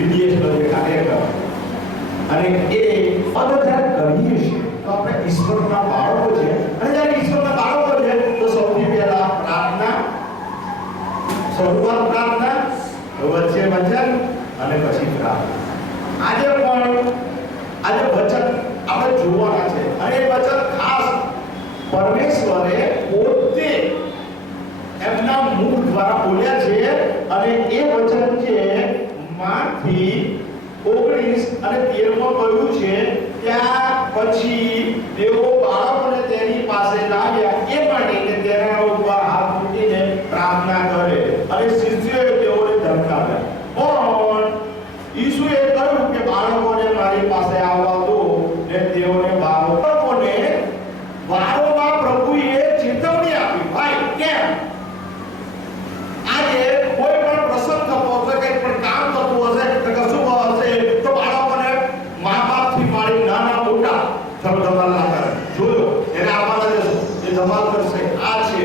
વિદેશનો જે કાર્યક્રમ અને એ પદજાત કરીએ છીએ તો આપણે ઈશ્વરના બાળકો છે અને જ્યારે ઈશ્વરના બાળકો છે તો સૌથી પહેલા પ્રાર્થના, શરૂઆત પ્રાર્થના, વચ્ચે વચન અને પછી પ્રાર્થના. આજે વચન આપણે જોવાના છે અને એ વચન ખાસ પરમેશ્વરે પોતે એમના મુખ દ્વારા બોલ્યા છે અને એ વચન છે માંથી 19 અને 13 માં કહ્યું છે ત્યાં પછી તેઓ બાળકોને તેની પાસે લાવ્યા એ માટે કે તેના ઉપર હાથ મૂકીને પ્રાર્થના કરે અને શિષ્યોએ તેઓને ધમકાવ્યા. પણ ઈસુએ કહ્યું કે બાળકોને મારી પાસે આવવા દો ને તેઓને બાળકોને વારંવાર પ્રભુએ ચેતવણી આપી. ભાઈ કેમ? આજે કોઈ પણ પ્રસંગ થતો હશે, કંઈ પણ કામ થતું હશે, તો કશું હશે તો બાળકોને મા બાપથી મારી નાના મોટા ધમાલ ના કરે. જોયો એને આવવાના દેશો એ ધમાલ કરશે. આ છે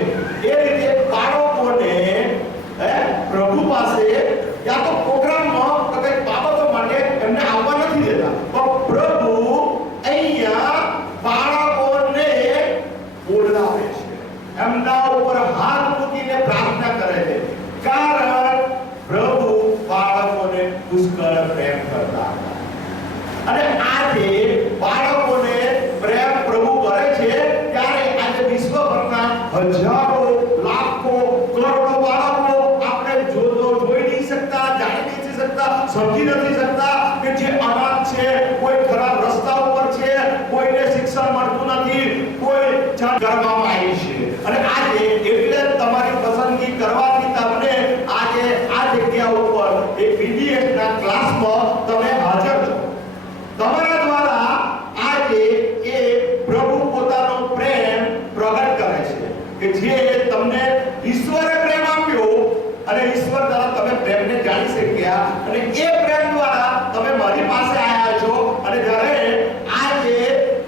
એ રીતે બાળકોને પ્રભુ પાસે યા તો પ્રોગ્રામમાં તો કંઈક બાબતો માટે એમને આવવા નથી દેતા. પણ પ્રભુ અહીંયા બાળકોને બોલાવે છે, એમના ઉપર હાથ મૂકીને પ્રાર્થના કરે છે. કારણ પ્રભુ બાળકોને પુષ્કળ પ્રેમ કરતા હતા અને આજે બાળકોને પ્રેમ પ્રભુ કરે છે. ત્યારે આજે વિશ્વભરના હજારો લાખો કરોડો બાળકો આપણે જોઈ નહીં શકતા, જાણી નથી શકતા, સમજી નથી શકતા કે જે અનાથ છે, કોઈ ખરાબ રસ્તા ઉપર છે, કોઈને શિક્ષણ મળતું નથી, કોઈ કરવામાં આવી છે. અને આજે એટલે તમારી પસંદગી કરવાથી તમને આજે આ જગ્યા ઉપર એક VBS ના ક્લાસમાં તમે હાજર છો. તમારા દ્વારા આજે એ પ્રભુ પોતાનો પ્રેમ પ્રગટ કરે છે કે જે તમને ઈશ્વરે પ્રેમ આપ્યો અને ઈશ્વર દ્વારા તમે પ્રેમને જાણી શક્યા અને એ પ્રેમ દ્વારા તમે મારી પાસે આવ્યા છો. અને જ્યારે આજે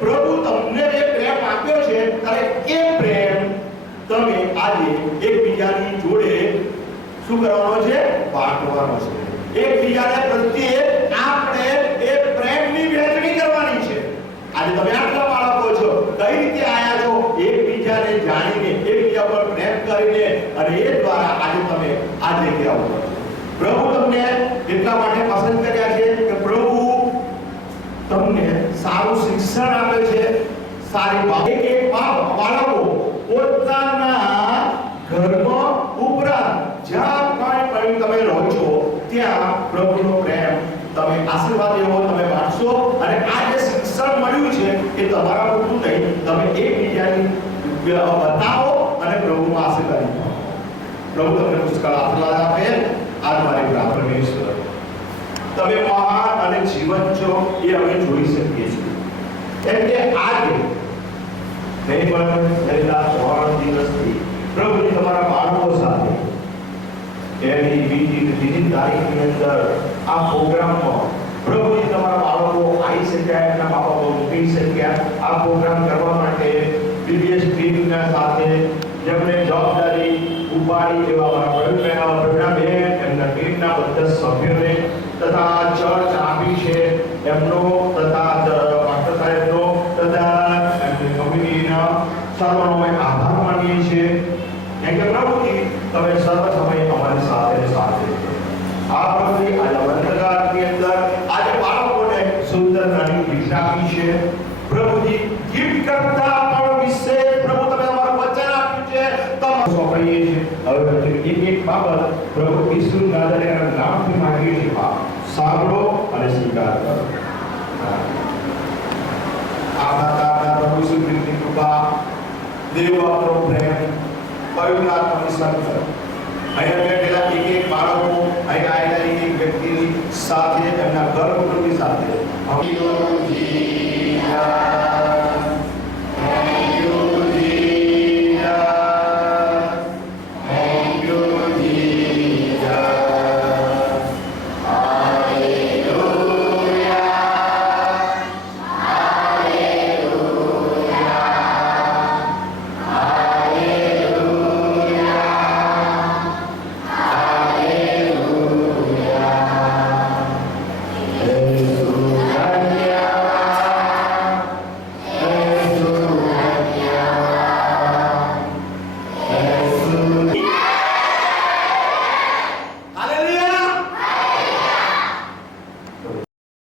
પ્રભુ તમને જે પ્રેમ આપ્યો છે ત્યારે એ પ્રેમ તમે આજે એકબીજાની જોડે શું કરવાનો છે? બાંટવાનો છે. એકબીજાને પ્રત્યે આપણે એ પ્રેમની વહેંચણી કરવાની છે. આજે તમે આટલા બાળકો છો, કઈ રીતે આયા છો? એકબીજાને જાણીને, એકબીજા પર પ્રેમ કરીને અને એ દ્વારા આજે તમે આ જગ્યા ઉપર પ્રભુ તમને એટલા માટે પસંદ કર્યા છે કે પ્રભુ તમને સારું શિક્ષણ આપે છે, સારી એક બાળકો પોતાના ઘરમાં ઉપરાંત જ્યાં પણ તમે રહો છો ત્યાં પ્રભુનો પ્રેમ તમે આશીર્વાદ એવો તમે વાંચશો. અને આ જે શિક્ષણ મળ્યું છે એ તમારા પૂરતું નહીં, તમે એકબીજાની બતાવો અને પ્રભુમાં આશીર્વાદ આપો. પ્રભુ તમને પુષ્કળ આશીર્વાદ આપે. આ મારી પ્રાર્થના ઈશ્વર તમે મહાન અને જીવન છો એ અમે જોઈ શકીએ છીએ. એટલે આજે નહીં પણ છેલ્લા 3 દિવસથી પ્રભુજી તમારા બાળકો સાથે એની બીજી તારીખની અંદર આ પ્રોગ્રામમાં પ્રભુજી તમારા બાળકો આવી શક્યા, એમના બાળકો મૂકી શક્યા. આ પ્રોગ્રામ કરવા માટે VBS ટીમના સાથે જેમણે જવાબદારી ઉપાડી એવા અમારા પ્રવીણબેન, એમના ટીમના બધા સભ્યોને તથા ચર્ચ આપી છે એમનો તથા ડોક્ટર સાહેબનો તથા એમની કમિટીના સર્વનો આભાર માનીએ છીએ. કેમ કે પ્રભુજી તમે સર્વ સમય અમારી સાથે સાથે આ પ્રભુજી આજે વંદનગારની અંદર આજે બાળકોને સુંદર નાની ગીત આપી છે. પ્રભુજી ગીત કરતા પણ વિશેષ પ્રભુ તમે અમારું વચન આપ્યું છે તમે સોંપીએ છીએ. હવે એક બાબત પ્રભુ ઈસુ નાઝરેના નામથી માંગીએ છીએ, સાંભળો અને સ્વીકાર કરો. આપણા પ્રભુ ઈસુ ખ્રિસ્તની કૃપા, દેવ આપણો પ્રેમ, પવિત્ર આત્માની સંગત અહીંયા બેઠેલા એક બાળકો, અહીંયા આવેલા એક વ્યક્તિની સાથે, એમના ઘર કુટુંબની સાથે